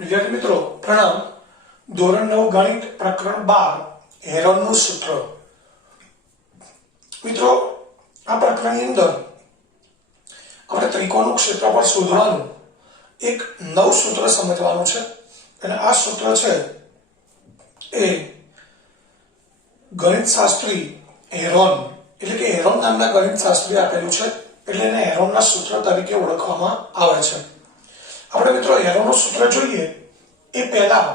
વિદ્યાર્થી મિત્રો પ્રણામ. ધોરણ 9 ગણિત પ્રકરણ 12 હેરોનનું સૂત્ર. મિત્રો આ પ્રકરણની અંદર આપણે ત્રિકોણનું ક્ષેત્રફળ શોધવાનું એક નવું સૂત્ર સમજવાનું છે અને આ સૂત્ર છે એ ગણિતશાસ્ત્રી હેરોન એટલે કે હેરોન નામના ગણિતશાસ્ત્રી આપેલું છે એટલે એને હેરોનના સૂત્ર તરીકે ઓળખવામાં આવે છે. આપણે મિત્રો હેરોનનું સૂત્ર જોઈએ એ પહેલા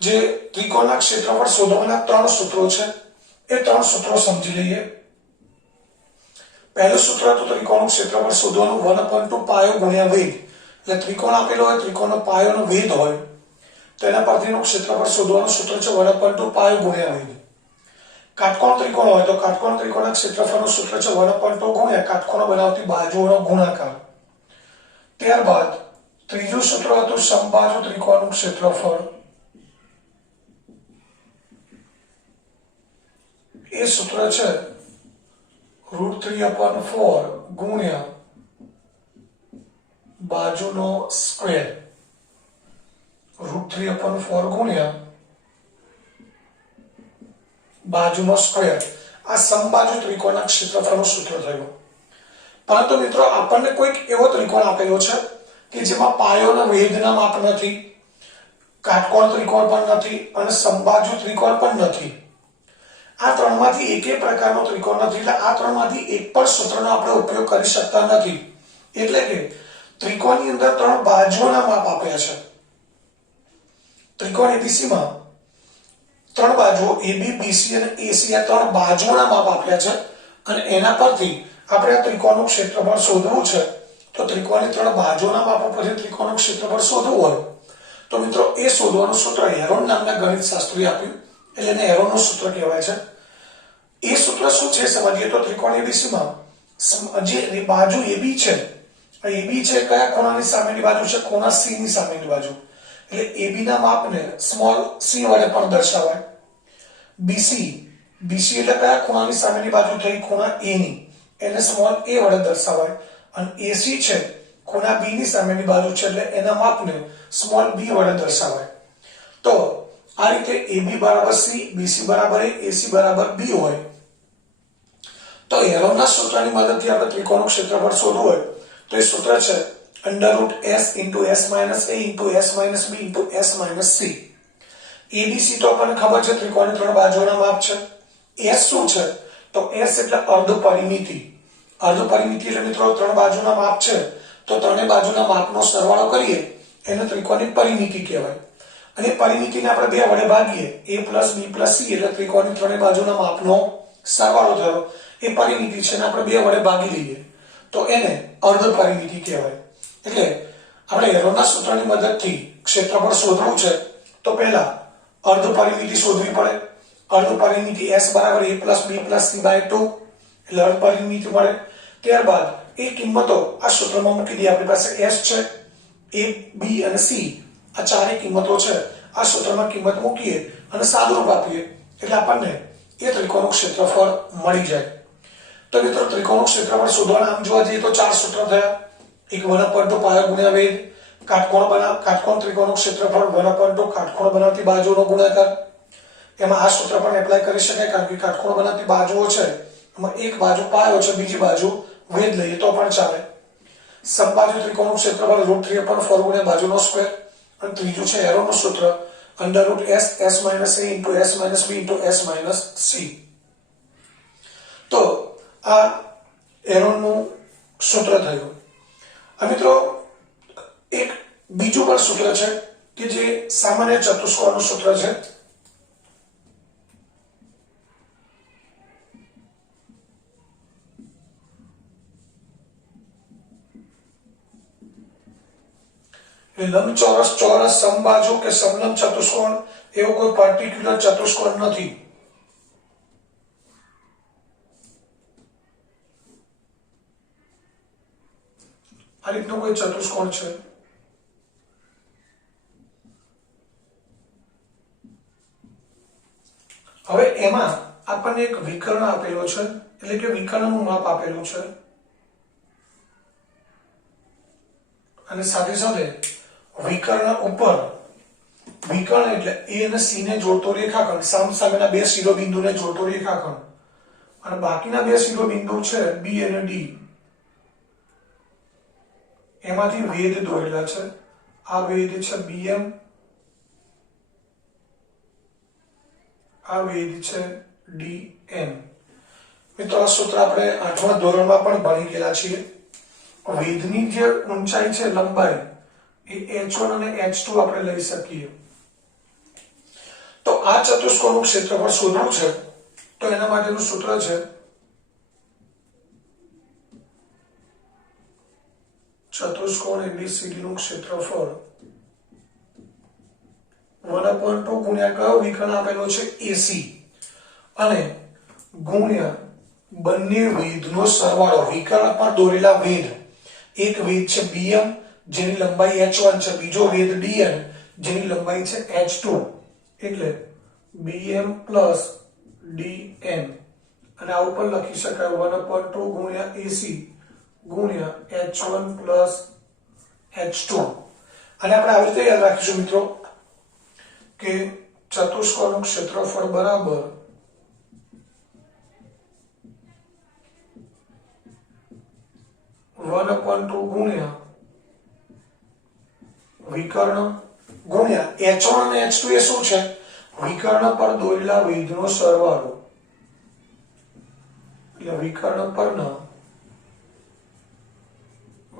જે ત્રિકોણના ક્ષેત્રફળ શોધવાના ત્રણ સૂત્રો છે એ ત્રણ સૂત્રો સમજી લઈએ. પહેલું સૂત્ર તો ત્રિકોણનું ક્ષેત્રફળ શોધવાનું 1/2 પાયો ગુણ્યા વેધ. એટલે ત્રિકોણ આપેલો હોય, ત્રિકોણનો પાયોનો વેધ હોય તો એના પરથીનું ક્ષેત્રફળ શોધવાનું સૂત્ર છે 1/2 પાયો ગુણ્યા વેધ. કાટકોણ ત્રિકોણ હોય તો કાટકોણ ત્રિકોણના ક્ષેત્રફળનું સૂત્ર છે 1/2 ગુણ્યા કાટકોણ બનાવતી બાજુઓનો ગુણાકાર. ત્યારબાદ ત્રીજું સૂત્ર હતું સમબાજુ ત્રિકોણનું ક્ષેત્રફળ. એ સૂત્ર છે √3/4 ગુણ્યા બાજુનો સ્ક્વેર. √3/4 ગુણ્યા બાજુનો સ્ક્વેર. આ સમબાજુ ત્રિકોણના ક્ષેત્રફળનું સૂત્ર થયું. પરંતુ મિત્રો આપણને કોઈક એવો ત્રિકોણ આપેલો છે કે જેમાં પાયોના વેધના માપ નથી, કાટકોણ ત્રિકોણ પણ નથી અને સમબાજુ ત્રિકોણ પણ નથી. આ ત્રણમાંથી એકેય પ્રકારનો ત્રિકોણ નથી. એટલે આ ત્રણમાંથી એક પણ સૂત્રનો આપણે ઉપયોગ કરી શકતા નથી. એટલે કે ત્રિકોણની અંદર ત્રણ બાજુઓના માપ આપ્યા છે. ત્રિકોણ એબીસીમાં ત્રણ બાજુઓ AB, BC અને AC આ ત્રણ બાજુઓના માપ આપ્યા છે અને એના પરથી આપણે આ ત્રિકોણનું ક્ષેત્રફળ શોધવું છે. તો ત્રિકોણની ત્રણ બાજુઓના માપો પરથી ત્રિકોણનું ક્ષેત્રફળ શોધવું હોય તો મિત્રો એ શોધવાનું સૂત્ર હેરોન નામના ગણિતશાસ્ત્રીએ આપ્યું એટલે એને હેરોનનું સૂત્ર કહેવાય છે. એ સૂત્ર શું છે સમજીએ તો ત્રિકોણ એબીસીમાં જે બાજુ AB છે, AB છે કયા ખૂણાની સામેની બાજુ છે? ખૂણા C ની સામેની બાજુ. એટલે AB ના માપને સ્મોલ c વડે પણ દર્શાવાય. BC એટલે કયા ખૂણાની સામેની બાજુ થઈ? ખૂણા A ની, એને સ્મોલ a વડે દર્શાવાય. અને AC છે ખૂણા B ની સામેની બાજુ છે એટલે એના માપને સ્મોલ b વડે દર્શાવાય. તો આ રીતે AB બરાબર C, BC બરાબર A, AC બરાબર B હોય તો હેરોનના સૂત્રની મદદથી આપણે ત્રિકોણનું ક્ષેત્રફળ શોધવું હોય તો એ સૂત્ર છે √s × s - a × s - b × s - c. ABC તો આપણને ખબર છે ત્રિકોણની ત્રણ બાજુઓના માપ છે. S શું છે? તો S એટલે અર્ધ પરિમિતિ. અર્ધ પરિમિતિ એટલે મિત્રો ત્રણ બાજુના માપ છે તો ત્રણેય બાજુના માપનો સરવાળો કરીએ એને ત્રિકોણની પરિમિતિ કહેવાય. અને પરિમિતિને આપણે બે વડે ભાગીએ a + b + c એટલે ત્રિકોણની ત્રણેય બાજુના માપનો સરવાળો થયો. એ પરિમિતિ છે ને આપણે બે વડે ભાગી લઈએ તો એને અર્ધ પરિમિતિ કહેવાય. એટલે આપણે હેરોનના સૂત્રની મદદથી ક્ષેત્રફળ શોધવું છે તો પહેલા અર્ધ પરિમિતિ શોધવી પડે. અર્ધ પરિમિતિ s બરાબર a + b + c/2 એટલે અર્ધ પરિમિતિ મળે. ત્યારબાદ એ કિંમતો આ સૂત્રમાં મૂકી દઈએ. આપણી પાસે s છે, a, b અને c આ ચારે કિંમતો છે આ સૂત્રમાં કિંમત મૂકીએ અને સાદુરૂપ આપીએ એટલે આપણને એ ત્રિકોણનું ક્ષેત્રફળ મળી જાય. તો મિત્રો ત્રિકોણનું ક્ષેત્રફળ શોધવાના આમ જોવા જઈએ તો ચાર સૂત્ર થયા. એક 1/2 પાયો ગુણ્યા વેધ, કાટકોણ ત્રિકોણનું ક્ષેત્રફળ 1/2 કાટકોણ બનાવતી બાજુઓનો ગુણાકાર. એમાં આ સૂત્ર પણ એપ્લાય કરી શકાય કારણ કે કાટકોણ બનાવતી બાજુઓ છે એમાં એક બાજુ પાયો છે, બીજી બાજુ વેધ લઈએ તો પણ ચાલે. સમબાજુ ત્રિકોણનું ક્ષેત્રફળ √3/4 ગુણ્યા બાજુનો સ્ક્વેર. અને ત્રીજું છે હેરોનનું સૂત્ર √s - a × s - b × s - c. તો આ હેરોનનું સૂત્ર થયું. આ મિત્રો એક બીજું પણ સૂત્ર છે કે જે સામાન્ય ચતુષ્કોણનું સૂત્ર છે. લંબચોરસ, ચોરસ, સમબાજુ કે સમલંબ ચતુષ્કોણ એવો કોઈ પર્ટિક્યુલર ચતુષ્કોણ નથી. આ રીતનું કોઈ ચતુષ્કોણ છે. હવે એમાં આપણને એક વિકર્ણ આપેલો છે એટલે કે વિકર્ણનું માપ આપેલું છે અને સાથે સાથે વિકર્ણ ઉપર, વિકર્ણ એટલે એ અને સી ને જોડતો રેખાખંડ, સામસામેના બે શિરોબિંદુને જોડતો રેખાખંડ, અને બાકીના બે શિરોબિંદુ છે બી અને ડી, એમાંથી વેધ દોરેલા છે. આ વેધ છે બીએમ, આ વેધ છે ડીએમ. મિત્રો આ સૂત્ર આપણે 8મા ધોરણમાં પણ ભણી ગયેલા છીએ. વેધની જે ઊંચાઈ છે, લંબાઈ, એ h1 અને h2 આપણે લઈ શકીએ. તો આ ચતુષ્કોણનું ક્ષેત્રફળ શોધવું છે, તો એના માટેનું સૂત્ર છે ચતુષ્કોણ એબીસીડી નું ક્ષેત્રફળ 1/2 ગુણ્યા કયો વિકર્ણ આપેલો છે એસી, અને ગુણ્યા બંને વેધનો સરવાળો, વિકર્ણ પર દોરેલા વેધ. એક વેધ છે બીએમ જેની લંબાઈ h1 છે, બીજો વેધ ડીએમ જેની લંબાઈ છે h2, એટલે bm પ્લસ dm, અને આ ઉપર લખી શકાય 1/2 ગુણ્યા ac ગુણ્યા h1 પ્લસ h2. અને આપણે આવી રીતે યાદ રાખીશું મિત્રો કે ચતુષ્કોણનું ક્ષેત્રફળ બરાબર ગુણ્યા વિકર્ણ ગુણ્યા h1 અને h2 એ શું છે? વિકર્ણ પર દોરેલા વેધનો સરવાળો, એટલે વિકર્ણ પરના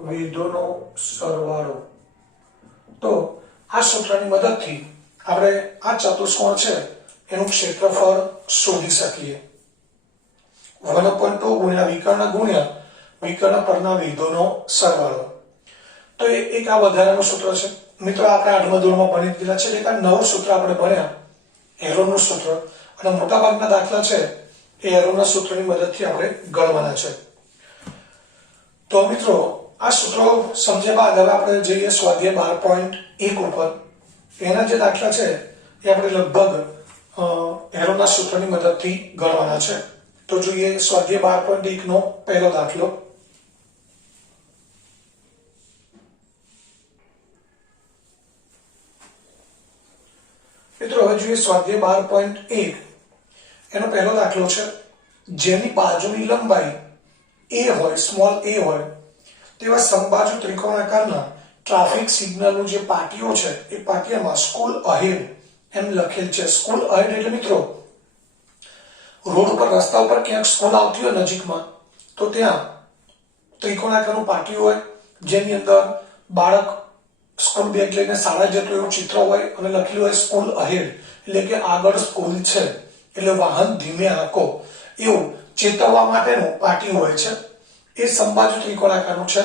વેધોનો સરવાળો. તો આ સૂત્રની મદદથી આપણે આ ચતુષ્કોણ છે એનું ક્ષેત્રફળ શોધી શકીએ. 1/2 ગુણ્યા વિકર્ણ પરના વેધોનો સરવાળો. તો એક આ વધારાનું સૂત્ર છે. મિત્રો આપણે 8મા ધોરણમાં ભણી દીધેલા છે, એટલે નવું સૂત્ર આપણે ભણ્યા, હેરોનનું સૂત્ર. અને મોટાભાગના દાખલા છે એ હેરોનના સૂત્રની મદદથી આપણે ગણવાના છે. તો મિત્રો આ સૂત્રો સમજ્યા બાદ હવે આપણે જઈએ સ્વાધ્યાય 12.1 ઉપર. એના જે દાખલા છે એ આપણે લગભગ હેરોનના સૂત્રની મદદથી ગણવાના છે. તો જોઈએ સ્વાધ્યાય 12.1 નો પહેલો દાખલો. મિત્રો હવે જોઈએ સ્વાધ્યાય 12.1. એનો પહેલો દાખલો છે, જેની બાજુની લંબાઈ a હોય, સ્મોલ a હોય, તેવા સમબાજુ ત્રિકોણાકારના ટ્રાફિક સિગ્નલનું જે પાટીઓ છે એ પાટિયામાં સ્કૂલ અહેડ એમ લખેલ છે. સ્કૂલ અહેડ એટલે મિત્રો રોડ ઉપર, રસ્તા ઉપર ક્યાંક સ્કૂલ આવતી હોય નજીકમાં, તો ત્યાં ત્રિકોણાકારનું પાટિયું હોય જેની અંદર બાળક સ્કૂલ બેગ લઈને શાળા જતો એવું ચિત્ર હોય અને લખેલું હોય સ્કૂલ અહેડ, એટલે કે આગળ સ્કૂલ છે, એટલે વાહન ધીમે આંકો, એવું ચેતવવા માટેનું પાટિયું હોય છે. એ સમબાજુ ત્રિકોણાકારનું છે,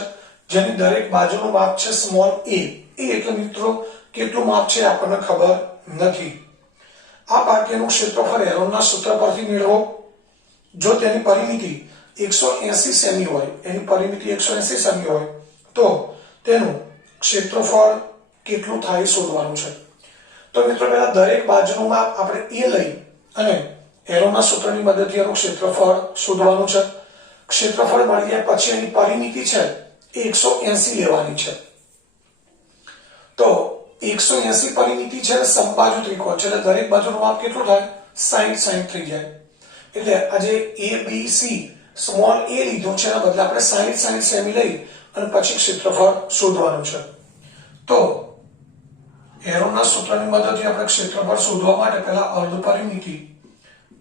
જેની દરેક બાજુનું માપ છે સ્મોલ a. એટલે મિત્રો કેટલું માપ છે આપણને ખબર નથી. આ પાટિયાનું ક્ષેત્રફળ હેરોનના સૂત્ર પરથી મેળવો. જો તેની પરિમિતિ 180 સેમી હોય, એની પરિમિતિ 180 સેમી હોય, તો તેનું ક્ષેત્રફળ કેટલું થાય શોધવાનું છે. તો મિત્રો પહેલા દરેક બાજુનું માપ આપણે a લઈ અને હેરોનના સૂત્રની મદદથી એનું ક્ષેત્રફળ શોધવાનું છે. ક્ષેત્રફળ મળી ગયા પછી એની પરિમિતિ છે એ 180 લેવાની છે. તો 180 પરિમિતિ છે સમબાજુ ત્રિકોણ છે, એટલે દરેક બાજુનું માપ કેટલું થાય? 60 થઈ જાય. એટલે આજે ABC સ્મોલ a લીધું છે, એના બદલે આપણે 60 સેમી લઈ અને પછી ક્ષેત્રફળ શોધવાનું છે. તો હેરોનના સૂત્રની મદદથી આપણે ક્ષેત્રફળ શોધવા માટે પહેલા અર્ધ પરિમિતિ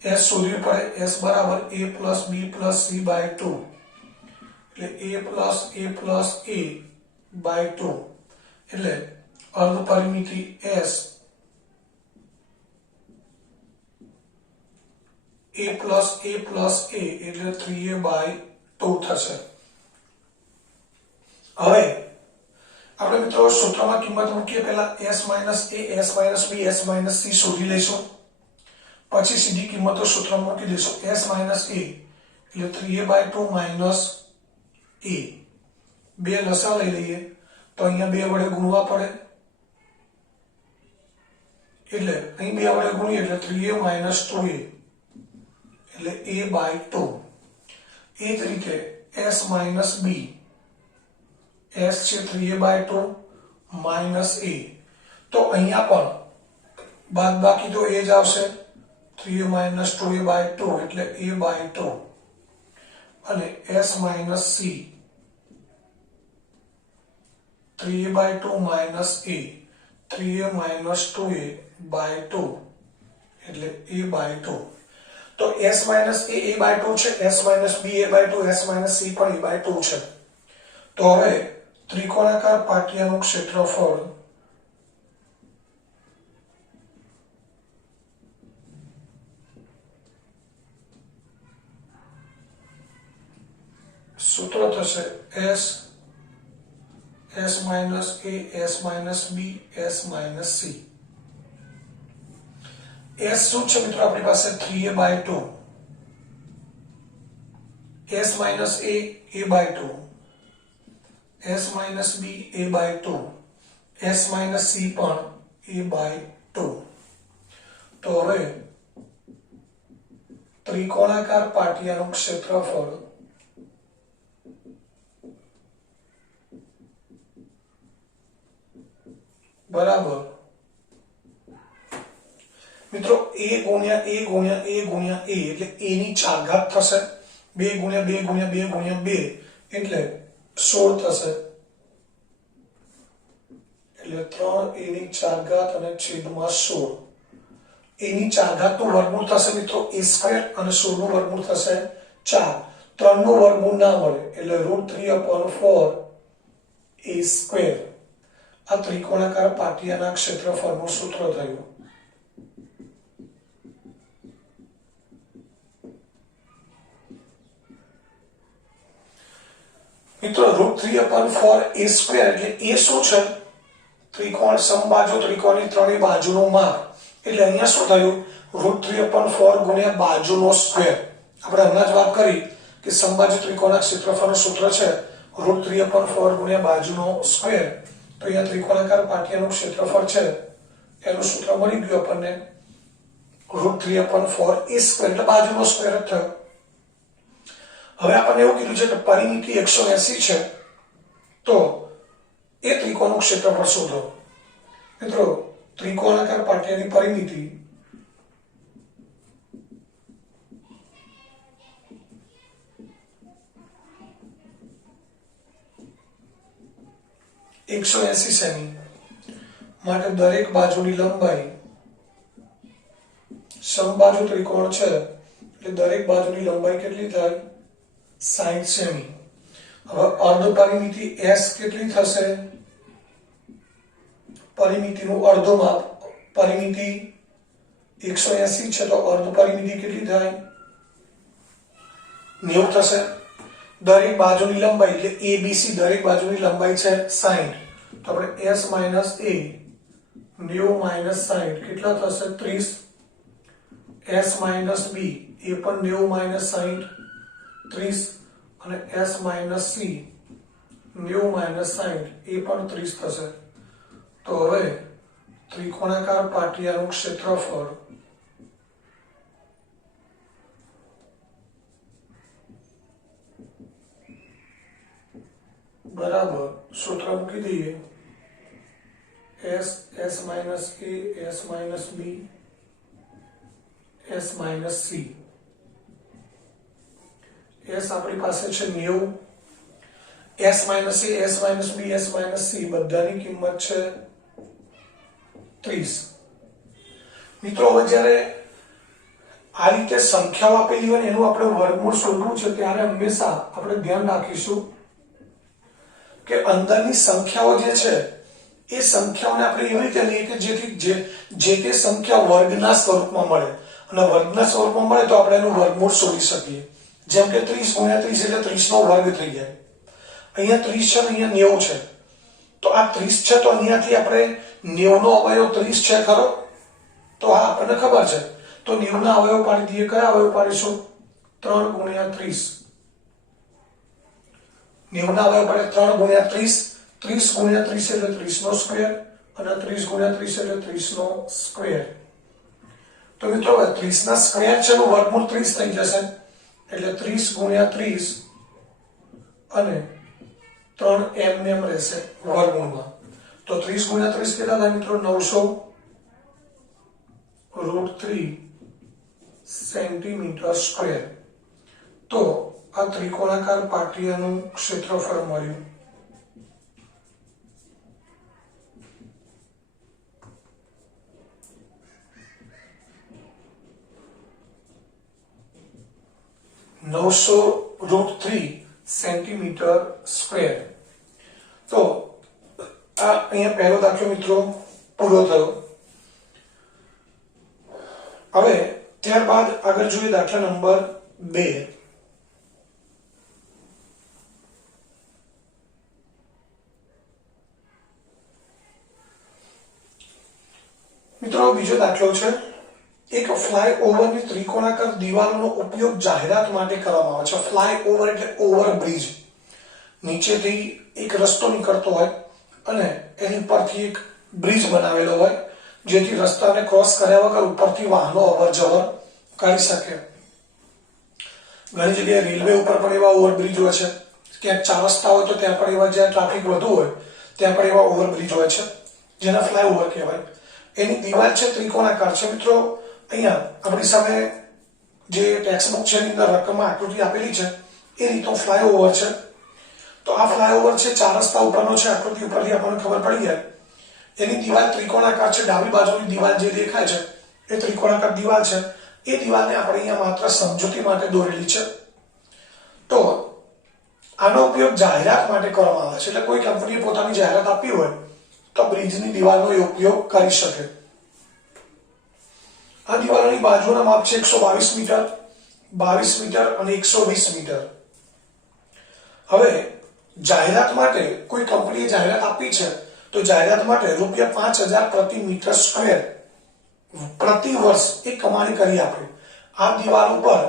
s શોધવી પડે. s બરાબર a plus b plus c by 2, એટલે a પ્લસ a બાય 2, એટલે અર્ધ પરિમિતિ s a પ્લસ a એટલે 3a બાય 2 થશે. હવે આપણે મિત્રો સૂત્રમાં કિંમત મૂકીએ. પહેલા s minus a, s minus b, s minus c શોધી લઈશું. પછી સીધી કિંમતો સૂત્રમાં મૂકી દઈશું. s માઇનસ a એટલે 3a બાય 2 માઇનસ a. બે લસા લઈ લઈએ તો અહીંયા 2 વડે ગુણવા પડે, એટલે અહીં 2 વડે ગુણીએ એટલે 3a માઇનસ 2a, એટલે a બાય 2. એ જ રીતે s માઇનસ b, s છે 3a બાય 2 માઇનસ એ. તો અહીંયા પણ બાદબાકી તો એ જ આવશે, 3a માઇનસ 2a બાય 2 એટલે a બાય 2 અને s minus c 3a by 2 minus a 3a minus 2a by 2 એટલે a બાય 2. તો s માઇનસ a બાય 2 છે, s minus b a by 2, s minus c પણ a by 2 છે. તો હવે ત્રિકોણાકાર પાટિયાનું ક્ષેત્રફળ સૂત્ર થશે s minus a s minus b s minus c. s શું છે મિત્રો આપણી પાસે 3a by 2, s minus a by 2, s minus b a by 2, s minus c પણ a બાય 2. તો હવે ત્રિકોણાકાર પાટિયાનું ક્ષેત્રફળ બરાબર મિત્રો a ગુણ્યા a ગુણ્યા a ગુણ્યા a એટલે a ની 4 ઘાત થશે, 2 ગુણ્યા 2 ગુણ્યા 2 ગુણ્યા 2 એટલે 16 થશે, એટલે 3a ની 4 ઘાત અને છેદમાં 16. a ની 4 ઘાત નું વર્ગમૂળ થશે મિત્રો a સ્ક્વેર અને 16 નું વર્ગમૂળ થશે 4. 3 નું વર્ગમૂળ ના મળે એટલે √3/4 a સ્ક્વેર. આ ત્રિકોણાકાર પાટિયાના ક્ષેત્રફળનું સૂત્ર થયું. મિત્રો √3/4 a સ્ક્વેર એટલે a શું છે? ત્રિકોણ સમબાજુ ત્રિકોણની ત્રણેય બાજુનું માપ. એટલે અહીંયા શું થયું? √3/4 ગુણ્યા બાજુનો સ્ક્વેર. આપણે હમણાં જ વાત કરી કે સમબાજુ ત્રિકોણના ક્ષેત્રફળનું સૂત્ર છે √3/4 ગુણ્યા બાજુનો સ્ક્વેર. તો અહીંયા ત્રિકોણાકાર પાટિયાનું ક્ષેત્રફળ છે એનું સૂત્ર મળી ગયું આપણને, √3/4 a સ્ક્વેર એટલે બાજુનો સ્ક્વેર જ થયો. હવે આપણને એવું કીધું છે કે પરિમિતિ 180 છે, તો એ ત્રિકોણનું ક્ષેત્રફળ શોધો. મિત્રો ત્રિકોણાકાર પાટિયાની પરિમિતિ ,180 સેમી માટે દરેક બાજુની લંબાઈ, સમબાજુ ત્રિકોણ છે એટલે દરેક બાજુની લંબાઈ કેટલી થાય? 60 સેમી. હવે અર્ધ પરિમિતિ s કેટલી થશે? પરિમિતિનું અર્ધ માપ, પરિમિતિ 180 છે તો અર્ધ પરિમિતિ કેટલી થાય? 90 થશે. દરેક બાજુની લંબાઈ એટલે abc દરેક બાજુની લંબાઈ છે 60, તો આપણે s માઇનસ a 90 માઇનસ 60 કેટલા થશે? 30. s માઇનસ b એ પણ 90 માઇનસ 60 30 અને s માઇનસ c 90 માઇનસ 60 એ પણ 30 થશે. તો હવે ત્રિકોણાકાર પાટિયાનું ક્ષેત્રફળ બરાબર સૂત્ર મૂકી દઈએ, s minus a s minus b s minus c. s આપણી પાસે છે 90, s minus a s minus b s minus c બધાની કિંમત છે 30. મિત્રો હવે જ્યારે આ રીતે સંખ્યાઓ આપેલી હોય એનું આપણે વર્ગમૂળ શોધવું છે ત્યારે હંમેશા આપણે ધ્યાન રાખીશું કે અંદરની સંખ્યાઓ જે છે એ સંખ્યાઓને આપણે એવી રીતે લઈએ કે જેથી જે તે સંખ્યા વર્ગના સ્વરૂપમાં મળે, અને વર્ગના સ્વરૂપમાં મળે તો આપણે એનું વર્ગમૂળ શોધી શકીએ. જેમ કે 30 ગુણ્યા 30 એટલે 30 નો વર્ગ થઈ જાય. અહીંયા 30 છે, અહીંયા 90 છે, તો આ 30 છે તો અહીંયાથી આપણે 90 નો અવયવ 30 છે ખરો? તો આ આપણને ખબર છે. તો 90 ના અવયવ પાડી દઈએ. કયા અવયવ પાડીશું? 3 ગુણ્યા 30. 90 ના અવયવ પડે 3 ગુણ્યા 30. 30 ગુણ્યા 30 એટલે 30 નો સ્ક્વેર અને 30 ગુણ્યા 30 એટલે 30 નો સ્ક્વેર. તો મિત્રો 30 ના સ્ક્વેર છે નું વર્ગમૂળ 30 થઈ જશે એટલે 30 ગુણ્યા 30 અને 3 એમ રહેશે વર્ગમૂળમાં. તો તો 30 ગુણ્યા 30 કેટલા થાય મિત્રો? 900√3 સેન્ટીમીટર સ્ક્વેર. તો આ ત્રિકોણાકાર પાટિયાનું ક્ષેત્રફળ મળ્યું. ₹900√3 સેન્ટીમીટર સ્ક્વેર. તો આ અહીંયા પહેલો દાખલો મિત્રો પૂરો થયો. હવે ત્યારબાદ આગળ જોઈએ દાખલા નંબર 2. મિત્રો બીજો દાખલો છે. એક ફ્લાયઓવરની ત્રિકોણાકાર દિવાલોનો ઉપયોગ જાહેરાત માટે કરવામાં આવે છે. ફ્લાયઓવર એટલે ઓવરબ્રિજ. નીચેથી એક રસ્તો નીકળતો હોય અને એની પરથી એક બ્રિજ બનાવેલો હોય જેથી રસ્તાને ક્રોસ કર્યા વગર ઉપરથી વાહનો અવર જવર કરી શકે. ઘણી જગ્યાએ રેલવે ઉપર પણ એવા ઓવરબ્રિજ હોય છે. ક્યાંક 4 રસ્તા હોય તો ત્યાં પણ એવા, જ્યાં ટ્રાફિક વધુ હોય ત્યાં પણ એવા ઓવરબ્રિજ હોય છે જેના ફ્લાયઓવર કહેવાય. એની દિવાલ છે ત્રિકોણાકાર છે. મિત્રો અહીંયા આપણી સામે જે ટેક્સ્ટબુક છે એની અંદર રકમમાં આકૃતિ આપેલી છે એ રીતનો ફ્લાયઓવર છે. તો આ ફ્લાયઓવર છે 4 રસ્તા ઉપરનો છે. આકૃતિ ઉપરથી આપણને ખબર પડી જાય. એની દિવાલ ત્રિકોણાકાર છે. ડાબી બાજુની દિવાલ જે દેખાય છે એ ત્રિકોણાકાર દિવાલ છે. એ દિવાલને આપણે અહીંયા માત્ર સમજૂતી માટે દોરેલી છે. તો આનો ઉપયોગ જાહેરાત માટે કરવામાં આવે છે. એટલે કોઈ કંપનીએ પોતાની જાહેરાત આપી હોય તો બ્રિજની દિવાલનો એ ઉપયોગ કરી શકે. આ દિવાલોની બાજુના માપ છે 122 મીટર, 22 મીટર અને 120 મીટર. હવે જાહેરાત માટે કોઈ કંપનીએ જાહેરાત આપી છે તો જાહેરાત માટે ₹5000 પ્રતિ મીટર સ્ક્વેર પ્રતિ વર્ષ એ કમાણી કરી આપે. આ દિવાલ ઉપર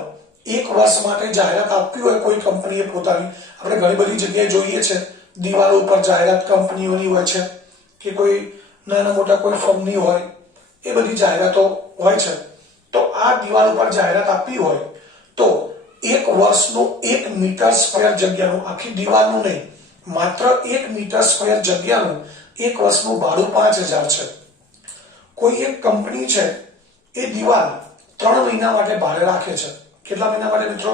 એક વર્ષ માટે જાહેરાત આપવી હોય કોઈ કંપનીએ પોતાની, આપણે ઘણી બધી જગ્યાએ જોઈએ છે દિવાલો ઉપર જાહેરાત કંપનીઓની હોય છે કે કોઈ નાના મોટા કોઈ ફર્મની હોય, એ બધી જાહેરાતો હોય છે. તો આ દિવાલ ઉપર જાહેરાત આપવી હોય તો એક વર્ષનું 1 મીટર સ્ક્વેર જગ્યાનું, આખી દિવાલનું નહીં, માત્ર 1 મીટર સ્ક્વેર જગ્યાનું એક વર્ષનું ભાડું 5000 છે. કોઈ એક કંપની છે એ દિવાલ 3 મહિના માટે ભાડે રાખે છે. કેટલા મહિના માટે મિત્રો?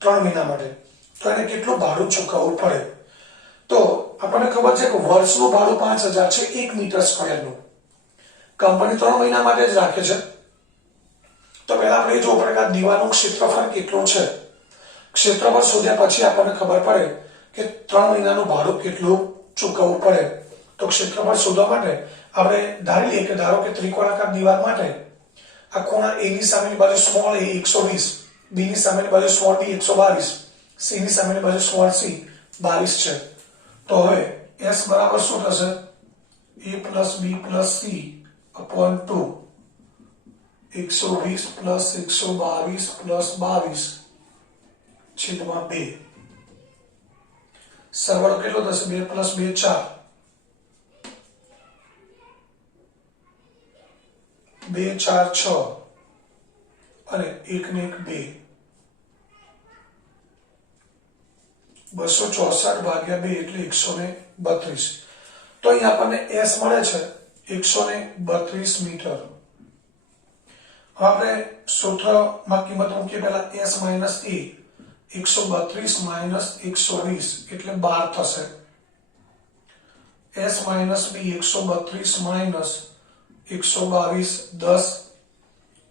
3 મહિના માટે. તો એને કેટલું ભાડું ચૂકવવું પડે? તો આપણને ખબર છે કે વર્ષનું ભાડું 5000 છે 1 મીટર સ્ક્વેરનું. કંપની 3 મહિના માટે જ રાખે છે. તો પહેલા આપણે જોવું પડે કે આ દિવાલનું ક્ષેત્રફળ કેટલું છે. ક્ષેત્રફળ શોધ્યા પછી આપણને ખબર પડે કે 3 મહિનાનું ભાડું કેટલું ચૂકવવું પડે. તો ક્ષેત્રફળ શોધવા માટે આપણે ધારી લઈએ કે ધારો કે ત્રિકોણાકાર દિવાલ માટે આ ખૂણા A ની સામેની બાજુ સ્મોલ a 120, B ની સામેની બાજુ સ્મોલ b 122, C ની સામેની બાજુ સ્મોલ c 22 છે. તો હવે S બરાબર શું થશે? A plus B plus C upon 2, 120 plus 122 plus 22 છેદમાં 2. સરવાળો કેટલો થશે? 2 plus 2 4, 2 4 6 અને 1 ને 1 2. 264 ભાગ્યા 2 એટલે 132. તો અહીં આપણને S મળે છે 132 મીટર. આપણે સૂત્રમાં કિંમત મૂકીએ પહેલા S minus A, 132 minus 120 એટલે 12 થશે. S minus B 132 minus 122 10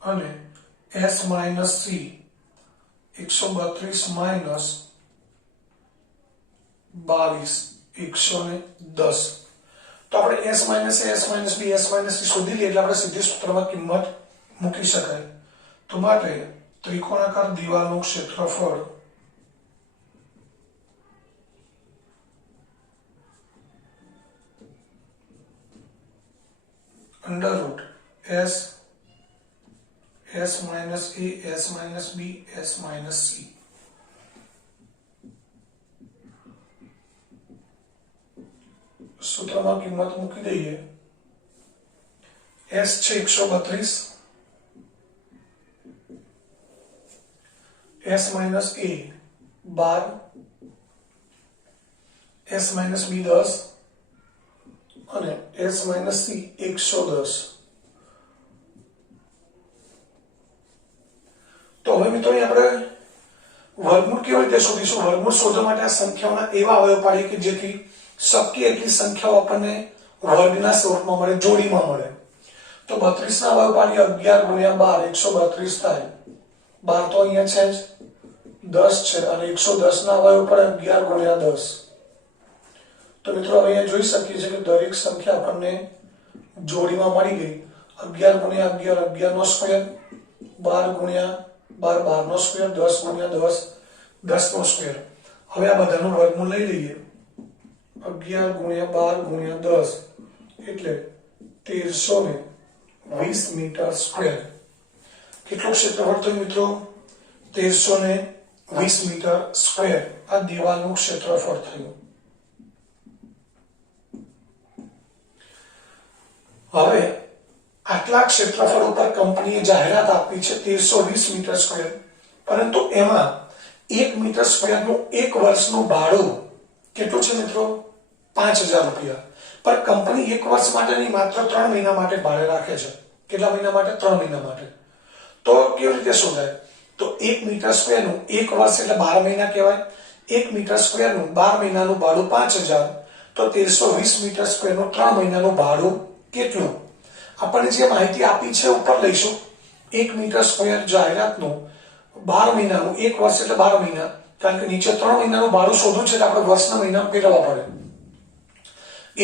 અને S minus C 132 minus 22 110. તો આપણે S minus A, S minus B, S minus C શોધી લઈએ એટલે આપણે સીધી સૂત્રમાં કિંમત મૂકી શકાય. તો માટે ત્રિકોણાકાર દિવાલનું ક્ષેત્રફળ under root S minus A, S minus B, S minus C. સૂત્રમાં કિંમત મૂકી દઈએ. S છે 132, S minus A 12, S minus B 10, અને S - C 110. તો હવે મિત્રો આપણે વર્ગમૂળ કેવી રીતે શોધીશું? વર્ગમૂળ શોધવા માટે આ સંખ્યાઓના એવા અવયવ પાડીએ કે જેથી શક્ય એટલી સંખ્યાઓ આપણને વર્ગના સ્વરૂપમાં મળે, જોડીમાં મળે. તો 32 ના અવયવ પાડીએ 11 × 12 132 થાય. 12 તો અહીંયા છે જ, 10 છે અને 110 ના અવયવ પડે 11 × 10. તો મિત્રો અહીંયા જોઈ શકીએ છીએ કે દરેક સંખ્યા આપણને જોડીમાં મળી ગઈ. 11 × 11 11 નો સ્ક્વેર, 12 × 12 12 નો સ્ક્વેર, 10 × 10 10 નો સ્ક્વેર. હવે આ બધાનું વર્ગમૂળ લઈ લઈએ. 11 × 12 × 10 એટલે 1320 મીટર સ્ક્વેર. કેટલું ક્ષેત્રફળ થયું મિત્રો? 1320 મીટર સ્ક્વેર આ દિવાલનું ક્ષેત્રફળ થયું. હવે આટલા ક્ષેત્રફળ ઉપર કંપનીએ જાહેરાત આપી છે 1320 મીટર સ્ક્વેર, પરંતુ એમાં 1 મીટર સ્ક્વેરનું 1 વર્ષનું ભાડું કેટલું છે મિત્રો? 5000 રૂપિયા. પણ કંપની 1 વર્ષ માટે નહીં, માત્ર 3 મહિના માટે ભાડે રાખે છે. કેટલા મહિના માટે? 3 મહિના માટે. તો કેવી રીતે શોધાય? તો 1 મીટર સ્ક્વેરનું 1 વર્ષ એટલે 12 મહિના કહેવાય. 1 મીટર સ્ક્વેરનું 12 મહિનાનું ભાડું 5000, તો 1320 મીટર સ્ક્વેરનું 3 મહિનાનું ભાડું કેટલું? આપણને જે માહિતી આપી છે ઉપર લઈશું. 1 મીટર સ્ક્વેર જાહેરાતનું 12 મહિનાનું, 1 વર્ષ એટલે 12 મહિના, કારણ કે નીચે 3 મહિનાનું ભાડું શોધવું છે એટલે આપણે વર્ષના મહિના ફેરવવા પડે.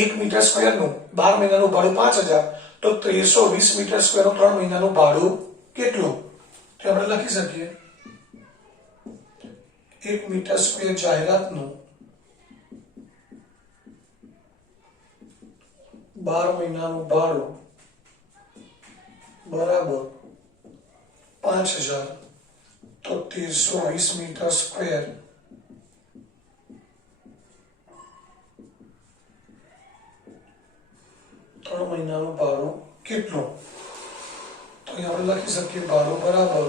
1 મીટર સ્ક્વેરનું 12 મહિનાનું ભાડું 5000, તો 1320 મીટર સ્ક્વેરનું 3 મહિનાનું ભાડું કેટલું? તો આપણે લખી શકીએ 1 મીટર સ્ક્વેર જાહેરાતનું 12 મહિનાનું ભાડું બરાબર 5000, તો 1320 મીટર સ્ક્વેર ત્રણ મહિનાનું ભાડું કેટલું? તો અહીં આપણે લખી શકીએ ભાડું બરાબર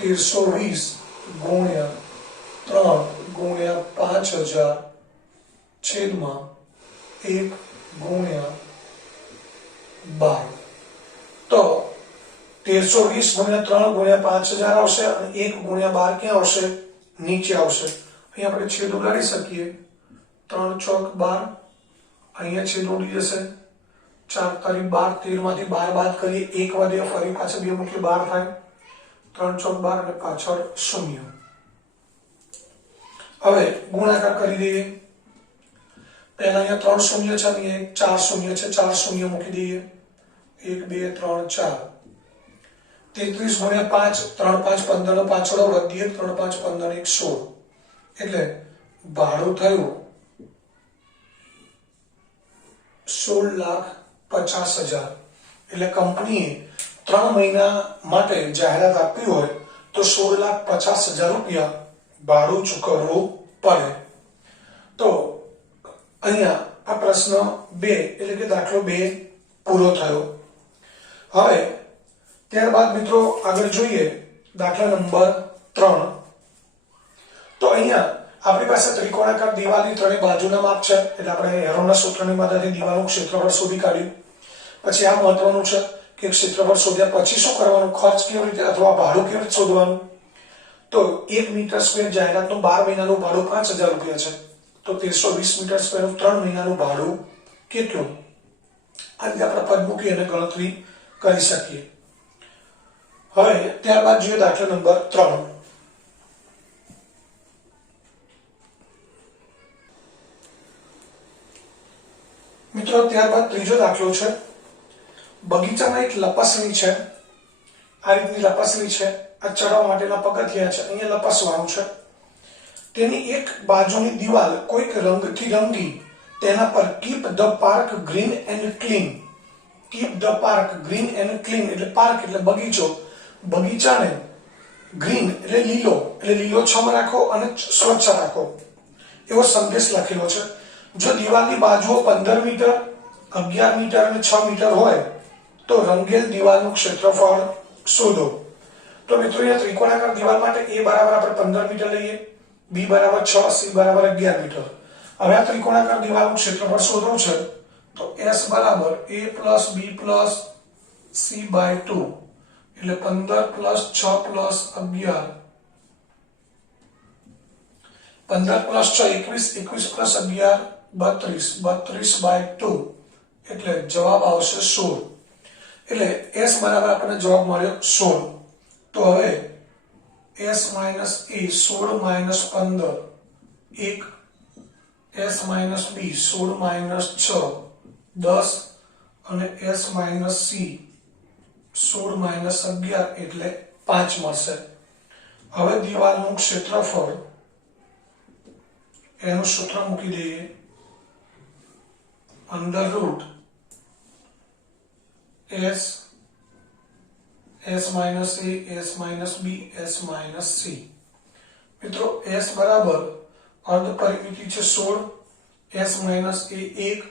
1320 ગુણ્યા 3 ગુણ્યા 5000 છેદમાં 1 ગુણ્યા 12. તો 1320 ગુણ્યા 3 ગુણ્યા 5000 આવશે અને 1 ગુણ્યા 12 ક્યાં આવશે? નીચે આવશે. અહીં આપણે છેદ ઉડાડી શકીએ. 3 ચોક 12, અહીંયા છેદ ઉડી જશે. 4 તારીખ 12, 13 માંથી 12 બાદ કરીએ, 1 વધે, ફરી પાછા 2 મૂકીએ 12 થાય. 3 ચોક 12 અને પાછળ 0. હવે ગુણાકાર કરી દઈએ. પહેલા અહીંયા 3 શૂન્ય છે, અહીંયા 4 શૂન્ય છે, 4 શૂન્ય મૂકી દઈએ. 1 2 3 4. 33 ગુણ્યા 5, 3 5 15 નો પાછળ વધીએ, 3 5 15 1 16. એટલે ભાડું થયું 16,50,000. એટલે કંપનીએ 3 મહિના માટે જાહેરાત આપી હોય તો 16,50,000 રૂપિયા ભાડું ચૂકવવું પડે. તો અહીંયા આ પ્રશ્ન 2 એટલે કે દાખલો 2 પૂરો થયો. હવે ત્યારબાદ મિત્રો આગળ જોઈએ દાખલા નંબર 3. તો અહીંયા આપણી પાસે ત્રિકોણાકાર દિવાલની ત્રણેય બાજુના માપ છે, એટલે આપણે હેરોના સૂત્રની મદદથી દિવાલનું ક્ષેત્રફળ શોધી કાઢ્યું. પછી આ મહત્વનું છે કે ક્ષેત્રફળ શોધ્યા પછી શું કરવાનું? ખર્ચ કેવી રીતે અથવા ભાડું કેવી રીતે શોધવાનું? તો 1 મીટર સ્ક્વેર જાહેરાતનું 12 મહિનાનું ભાડું 5000 રૂપિયા છે, તો 1320 મીટર સ્ક્વેરનું 3 મહિનાનું ભાડું કેટલું? આ રીતે આપણે પદ મૂકી અને ગણતરી કરી શકીએ. હવે ત્યારબાદ જોઈએ દાખલા નંબર 3. મિત્રો ત્યારબાદ ત્રીજો દાખલો છે. બગીચામાં એક લપસણી છે. આ રીતની લપસણી છે. આ ચડવા માટેના પગથિયા છે. અહીંયા લપસવાનું છે. તેની એક બાજુની દિવાલ કોઈક રંગથી રંગી તેના પર keep the park green and clean. Keep the park green and clean એટલે પાર્ક એટલે બગીચો. બગીચાને ગ્રીન એટલે લીલો, એટલે લીલોછમ રાખો અને સ્વચ્છ રાખો એવો સંદેશ લખેલો છે. જો દિવાલની બાજુઓ 15 મીટર, 11 મીટર અને 6 મીટર હોય તો રંગેલ દિવાલનું ક્ષેત્રફળ શોધો. તો મિત્રો અહીંયા ત્રિકોણાકાર દિવાલ માટે A બરાબર આપણે 15 મીટર લઈએ, B બરાબર 6, C બરાબર 11 મીટર. હવે આ ત્રિકોણાકાર દિવાલનું ક્ષેત્રફળ શોધવું છે. તો s બરાબર a plus b plus c by 2 એટલે 15 plus 6 plus 11 15 plus 6 21 21 plus 11 32 32 by 2 એટલે જવાબ આવશે 16 એટલે s બરાબર આપણને જવાબ મળ્યો 16 તો હવે s minus a 16 minus 15 1 s minus b 16 minus 6 10 અને s માઇનસ c 16 માઇનસ 11 એટલે 5 મળશે હવે દિવાલનું ક્ષેત્રફળ એનું સૂત્ર મૂકી દઈએ under route s minus a s minus b s minus c મિત્રો s બરાબર અર્ધ પરિમિતિ છે 16 s minus a 1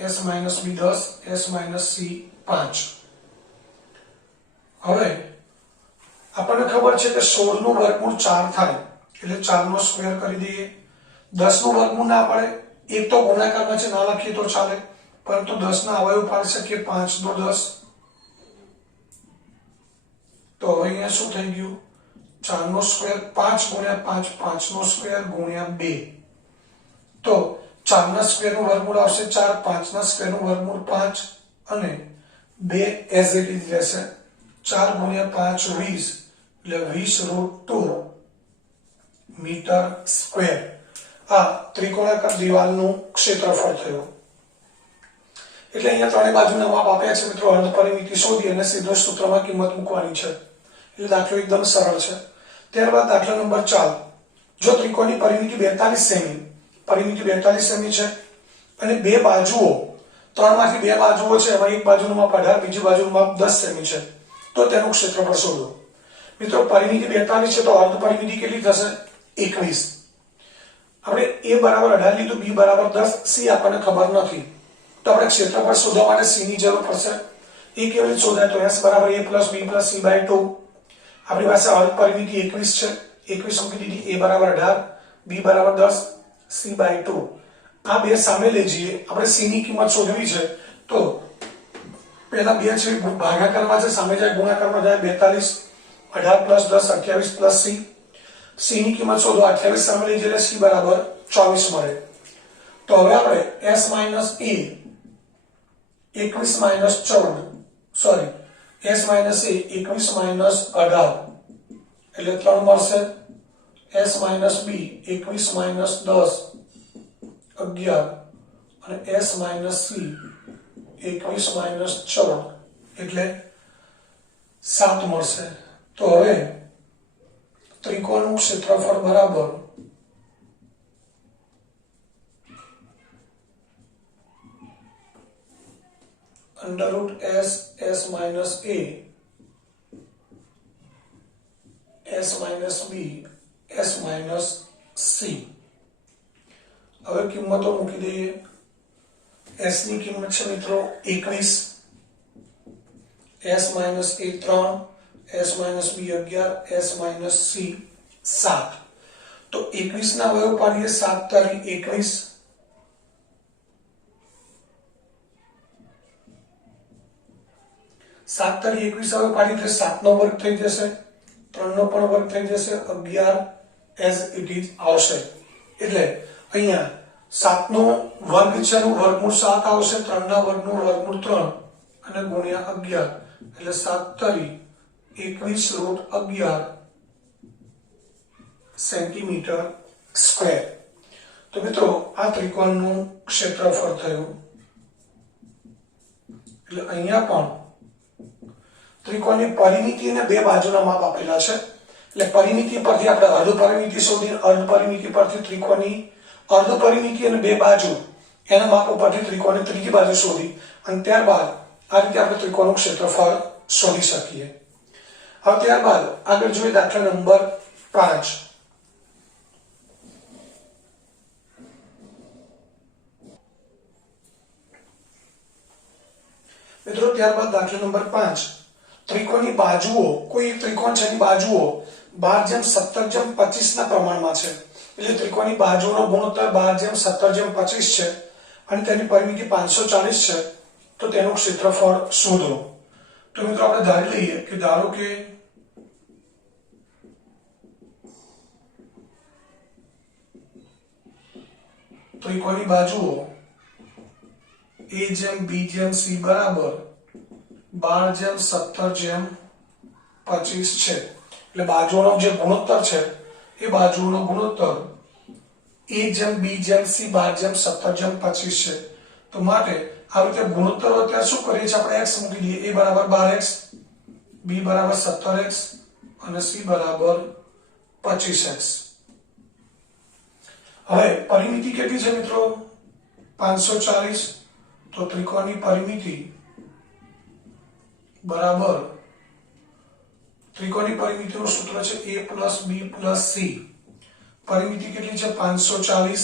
s minus b 10 s minus c 5 હવે આપણને ખબર છે કે 16 નું વર્ગમૂળ 4 થાય એટલે 4 નો સ્ક્વેર કરી દઈએ 10 નું વર્ગમૂળ ના પડે એક તો ગુણાકારમાં છે ના લખીએ તો ચાલે પરંતુ 10 ના અવયવ પાડી શકીએ 5 નો 10 તો હવે અહીંયા શું થઈ ગયું 4 નો સ્ક્વેર 5 ગુણ્યા 5 5 નો સ્ક્વેર ગુણ્યા 2 તો 4 ના સ્ક્વેર નું વર્ગમૂળ આવશે 4 5 ના સ્ક્વેર નું વર્ગમૂળ 5 અને 2 એઝ ઇટ ઇઝ રહેશે 4 ગુણ્યા 5 20 એટલે 20√2 મીટર સ્ક્વેર આ ત્રિકોણાકાર દિવાલનું ક્ષેત્રફળ થયું એટલે અહીંયા ત્રણેય બાજુના માપ આપ્યા છે મિત્રો અર્ધ પરિમિતિ શોધી અને સીધો સૂત્રમાં કિંમત મૂકવાની છે એટલે દાખલો એકદમ સરળ છે ત્યારબાદ દાખલા નંબર 4 જો ત્રિકોણની પરિમિતિ 42 સેમી પરિમિતિ 42 સેમી છે અને બે બાજુઓ ત્રણમાંથી બે બાજુઓ છે એમાં એક બાજુનું માપ 18 બીજી બાજુનું માપ 10 સેમી છે તો તેનું ક્ષેત્રફળ શોધો મિત્રો પરિમિતિ 42 છે તો અર્ધ પરિમિતિ કેટલી થશે 21 આપણે a બરાબર 18 લીધું b બરાબર 10 c આપણને ખબર નથી તો આપણે ક્ષેત્રફળ શોધવા માટે c ની જરૂર પડશે એ કેવી રીતે શોધાય તો s બરાબર a plus b plus c by 2 આપણી પાસે અર્ધ પરિમિતિ 21 છે 21 મૂકી દીધી a બરાબર 18 b બરાબર 10 c by 2 આ બે સામે લઈ જઈએ આપણે c ની કિંમત શોધવી છે તો પહેલા બે છે ભાગાકારમાં છે સામે જાય ગુણાકારમાં જાય 42 18 plus 10 28 plus c c ની કિંમત શોધો 28 સામે લઈ જઈએ c બરાબર 24 મળે તો હવે આપણે s minus a 21 minus 14 sorry s minus a 21 minus 18 એટલે 3 મળશે s minus b 21 minus 10 11 અને s minus c 21 minus 14 એટલે 7 મળશે તો હવે ત્રિકોણનું ક્ષેત્રફળ બરાબર under root s minus a s minus b s minus c હવે કિંમતો મૂકી દઈએ s ની કિંમત છે મિત્રો 21 s minus a 3 s minus b 11 s minus c 7 તો 21 ના અવયવ પાડીએ 7 તારી 21 7 તારી 21 હવે પાડી એટલે 7 નો વર્ગ થઈ જશે 3 નો પણ વર્ગ થઈ જશે 11 એઝ ઇટ ઇઝ આવશે એટલે અહીંયા 7 નો વર્ગ છે નું વર્ગમૂળ 7 આવશે 3 ના વર્ગનું વર્ગમૂળ 3 અને ગુણ્યા 11 એટલે 7 તારી 21√11 સેન્ટીમીટર સ્ક્વેર તો મિત્રો આ ત્રિકોણનું ક્ષેત્રફળ થયું એટલે અહીંયા પણ ત્રિકોણની પરિમિતિ અને બે બાજુના માપ આપેલા છે એટલે પરિમિતિ પરથી આપણે અર્ધ પરિમિતિ શોધી અર્ધ પરિમિતિ પરથી ત્રિકોણની અર્ધ પરિમિતિ અને બે બાજુ એના માપ પરથી ત્રિકોણની ત્રીજી બાજુ શોધી અને ત્યારબાદ આ રીતે આપણે ત્રિકોણનું ક્ષેત્રફળ શોધી શકીએ હવે ત્યારબાદ આગળ જોઈએ દાખલા નંબર 5 મિત્રો ત્યારબાદ દાખલા નંબર 5 ત્રિકોણની બાજુઓ કોઈ એક ત્રિકોણ છે એની બાજુઓ 12:17:25 ના પ્રમાણમાં છે એટલે ત્રિકોણની બાજુઓનો ગુણોત્તર 12:17:25 છે અને તેની પરિમિતિ 540 છે તો તેનું ક્ષેત્રફળ શોધો. તો મિત્રો આપણે ધારી લઈએ કે ધારો કે ત્રિકોણની બાજુઓ a જેમ b જેમ c બરાબર 12 જેમ 17 જેમ 25 છે. એટલે બાજુઓનો જે ગુણોત્તર છે એ બાજુઓનો ગુણોત્તર a જેમ b જેમ c 12 જેમ 17 જેમ 25 છે. તો માટે આ રીતે ગુણોત્તરો અત્યારે શું કરીએ છીએ આપણે x મૂકી દઈએ. a બરાબર 12x, b બરાબર 17x અને c બરાબર 25x. હવે પરિમિતિ કેટલી છે મિત્રો? 540. તો ત્રિકોણની પરિમિતિ બરાબર ત્રિકોણની પરિમિતિનું સૂત્ર છે a + b + c. પરિમિતિ કેટલી છે? 540.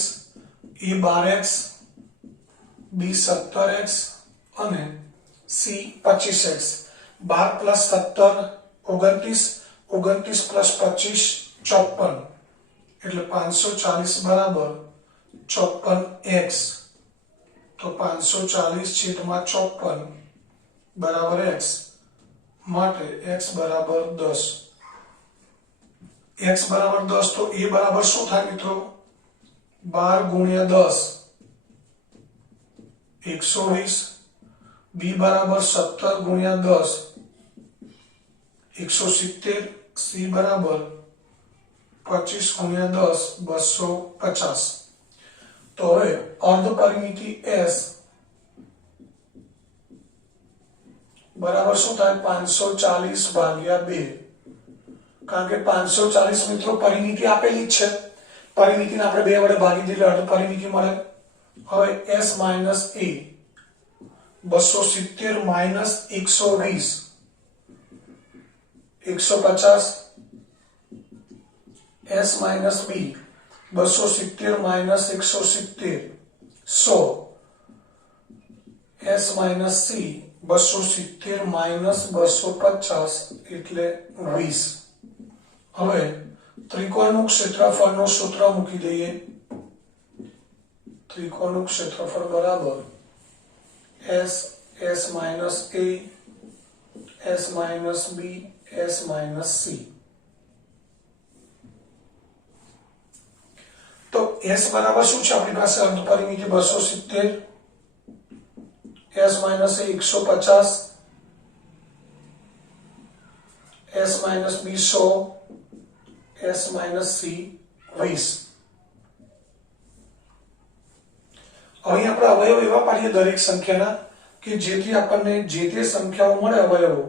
a 12x, b 17x અને c 25x. 12 + 17 29, 29 + 25 54. એટલે 540 બરાબર 54x. તો 540/54 બરાબર x. માટે x બરાબર 10. x બરાબર 10 તો a બરાબર શું થાય મિત્રો? 12 × 10 120. b બરાબર 17 × 10 170. c બરાબર 25 × 10 250. તો હવે અર્ધ પરિમિતિ s બરાબર શું થાય? 540/2. કારણ કે 540 મિત્રો પરિમિતિ આપેલી જ છે. પરિમિતિને આપણે 2 વડે ભાગી દઈએ એટલે અર્ધ પરિમિતિ મળે. હવે s - a 270 - 120 150. s - b 270 - 170 100. s - c 270 - 250 એટલે 20. હવે ત્રિકોણનું ક્ષેત્રફળનું સૂત્ર મૂકી દઈએ. ત્રિકોણનું ક્ષેત્રફળ બરાબર s - a s - b s - c. તો s બરાબર શું છે આપણી પાસે? અર્ધ પરિમિતિ 270, s - a 150, s - b 100, s - c 20. અહીં આપણે અવયવ એવા પાડીએ દરેક સંખ્યાના કે જેથી આપણને જે તે સંખ્યાઓ મળે અવયવો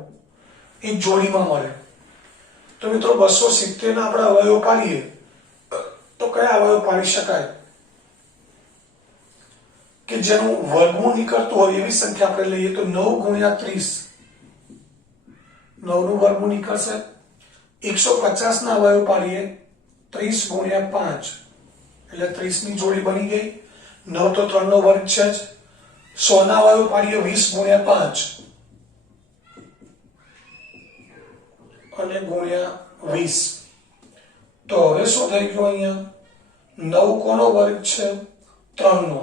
એ જોડીમાં મળે. તો મિત્રો 270 ના આપણે અવયવ પાડીએ તો કયા અવયવ પાડી શકાય કે જેનું વર્ગમૂળ નીકળતું હોય એવી સંખ્યા આપણે લઈએ તો 9 × 30. 9 નું વર્ગમૂળ નીકળશે. 150 ના અવયવ પાડીએ 30 × 5 એટલે 30 ની જોડી બની ગઈ. 9 તો 3 નો વર્ગ છે જ. 100 ના અવયવ પાડીએ 20 × 5 અને ×20. તો હવે શું થઈ ગયું? અહીંયા 9 કોનો વર્ગ છે? 3 નો.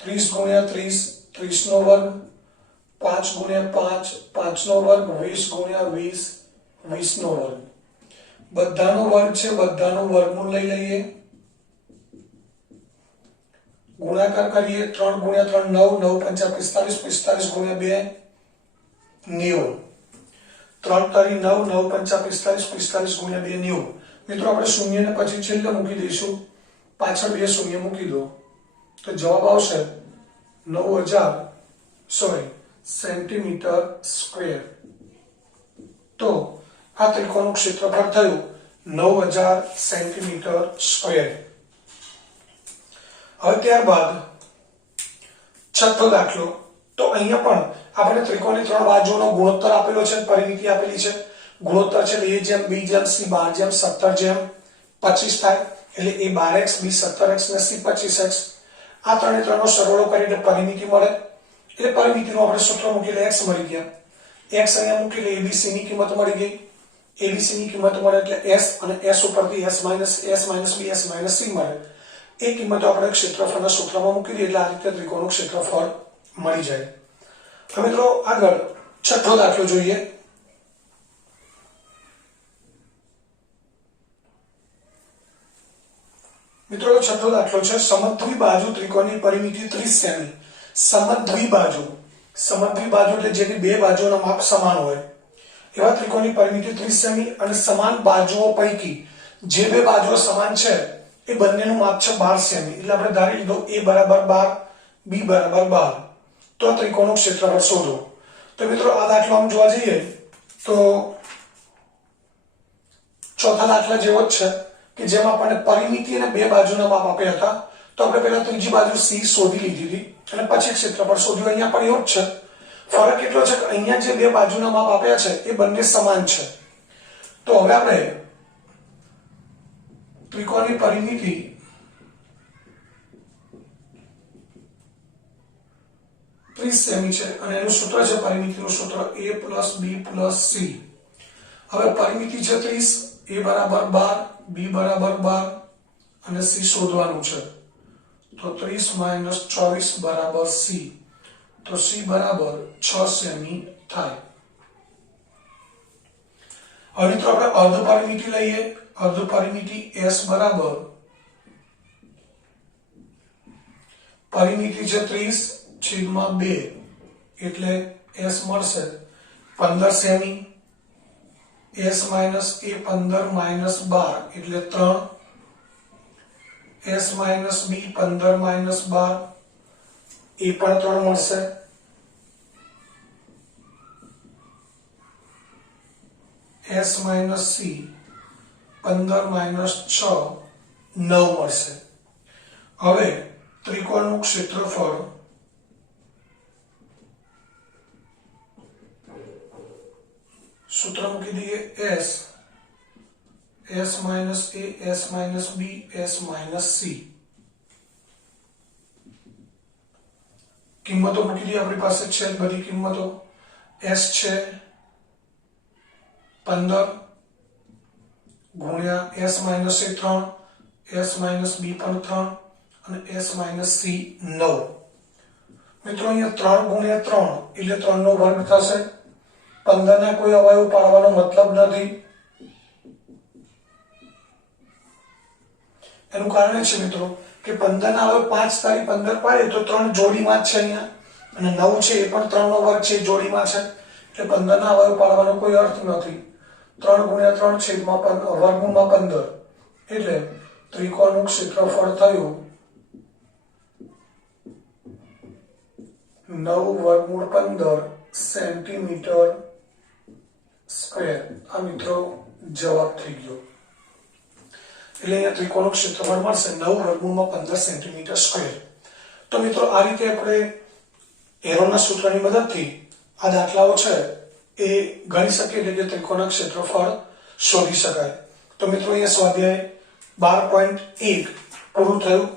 30 × 30 30 નો વર્ગ. 5 × 5 5 નો વર્ગ. 20 × 20 20 નો વર્ગ. બધાનો વર્ગ છે, બધાનો વર્ગમૂળ લઈ લઈએ. ગુણાકાર કરીએ. 3 × 3 9 9 × 5 45 45 × 2 90. 3 તરી 9 9 × 5 45 45 × 2 90. મિત્રો આપણે શૂન્યને પછી છેલ્લે મૂકી દઈશું. પાછળ 2 શૂન્ય મૂકી દો તો જવાબ આવશે 9000 સેન્ટીમીટર સ્ક્વેર. તો આ ત્રિકોણનું ક્ષેત્રફળ થયું 9000 સેન્ટીમીટર સ્ક્વેર. હવે ત્યારબાદ છઠ્ઠો દાખલો. તો અહીંયા પણ આપણે ત્રિકોણની 3 બાજુઓનો ગુણોત્તર આપેલો છે, પરિમિતિ આપેલી છે. ગુણોત્તર છે a જેમ b જેમ c 12 જેમ 17 જેમ 25 થાય. એટલે a 12x, b 17x ને c 25x. આ ત્રણે ત્રણનો સરવાળો કરીને પરિમિતિ મળે. એટલે પરિમિતિનું આપણે સૂત્ર મૂકીને x મળી ગયા. x અહીંયા મૂકીને abc ની કિંમત મળી ગઈ. abc ની કિંમત મળે એટલે s અને s ઉપરથી s - b s - c મળે. એ કિંમતો આપણે ક્ષેત્રફળના સૂત્રમાં મૂકી દઈએ એટલે આ રીતે ત્રિકોણનું ક્ષેત્રફળ મળી જાય. હવે મિત્રો આગળ છઠ્ઠો દાખલો જોઈએ. મિત્રો છઠ્ઠો દાખલો છે સમદ્વિબાજુ ત્રિકોણની પરિમિતિ 30 સેમી. સમદ્વિબાજુ એટલે જેની બે બાજુઓના માપ સમાન હોય એવા ત્રિકોણની પરિમિતિ 30 સેમી અને સમાન બાજુઓ પૈકી જે બે બાજુઓ સમાન છે એ બંનેનું માપ છે 12 સેમી. એટલે આપણે ધારી લીધો a બરાબર 12 b બરાબર 12. તો આ ત્રિકોણનું ક્ષેત્રફળ શોધો. તો મિત્રો આ દાખલો આમ જોવા જઈએ તો ચોથા દાખલા જેવો જ છે કે જેમાં આપણને પરિમિતિ અને બે બાજુના માપ આપ્યા હતા. તો આપણે પહેલા ત્રીજી બાજુ c શોધી લીધી હતી અને પછી ક્ષેત્રફળ શોધ્યું. અહીંયા પણ એવું જ છે. ફરક એટલો છે કે અહીંયા જે બે બાજુના માપ આપ્યા છે એ બંને સમાન છે. તો હવે આપણે ત્રિકોણની પરિમિતિ સેમી છે અને એનું સૂત્ર છે પરિમિતિનું સૂત્ર a + b + c. હવે પરિમિતિ છે 30, a બરાબર 12, b બરાબર 12 અને c શોધવાનું છે. તો 30 - 24 બરાબર c. તો c બરાબર 6 સેમી થાય. હવે મિત્રો આપણે અર્ધ પરિમિતિ લઈએ. અર્ધ પરિમિતિ s બરાબર પરિમિતિ છે 30/2 એટલે s મળશે 15 સેમી. s - a 15 - 12 એટલે 3. s - b 15 - 12 એ પણ 3 મળશે. s - c 15 - 6 9 મળશે. હવે ત્રિકોણનું ક્ષેત્રફળ સૂત્ર મૂકી દઈએ. s - a s - b s - c. કિંમતો મૂકી દઈએ. આપણી પાસે છે બધી કિંમતો. s છે 15 ગુણ્યા s - a 3, s - b પણ 3 અને s - c 9. મિત્રો અહીંયા 3 ગુણ્યા 3 એટલે 3 નો વર્ગ થશે. 15 ના કોઈ અવયવ પાડવાનો મતલબ નથી. એનું કારણ છે મિત્રો કે 15 ના અવયવ 5 તારી 15 પાડે તો 3 જોડીમાં જ છે અહીંયા અને 9 છે એ પણ 3 નો વર્ગ છે જોડીમાં છે એટલે 15 ના અવયવ પાડવાનો કોઈ અર્થ નથી. 3 ગુણ્યા 3 છેદમાં વર્ગમૂળમાં 15 એટલે ત્રિકોણનું ક્ષેત્રફળ થયું 9 √ 15 સેન્ટીમીટર સ્ક્વેર. આ મિત્રો જવાબ થઈ ગયો. એટલે અહીંયા ત્રિકોણનું ક્ષેત્રફળ મળશે 9 √ 15 સેન્ટીમીટર સ્ક્વેર. તો મિત્રો આ રીતે આપણે એરોના સૂત્રની મદદથી આ દાખલાઓ છે એ ગણી શકીએ એટલે કે ત્રિકોણના ક્ષેત્રફળ શોધી શકાય. તો મિત્રો અહીંયા સ્વાધ્યાય 12.1 પૂરું થયું.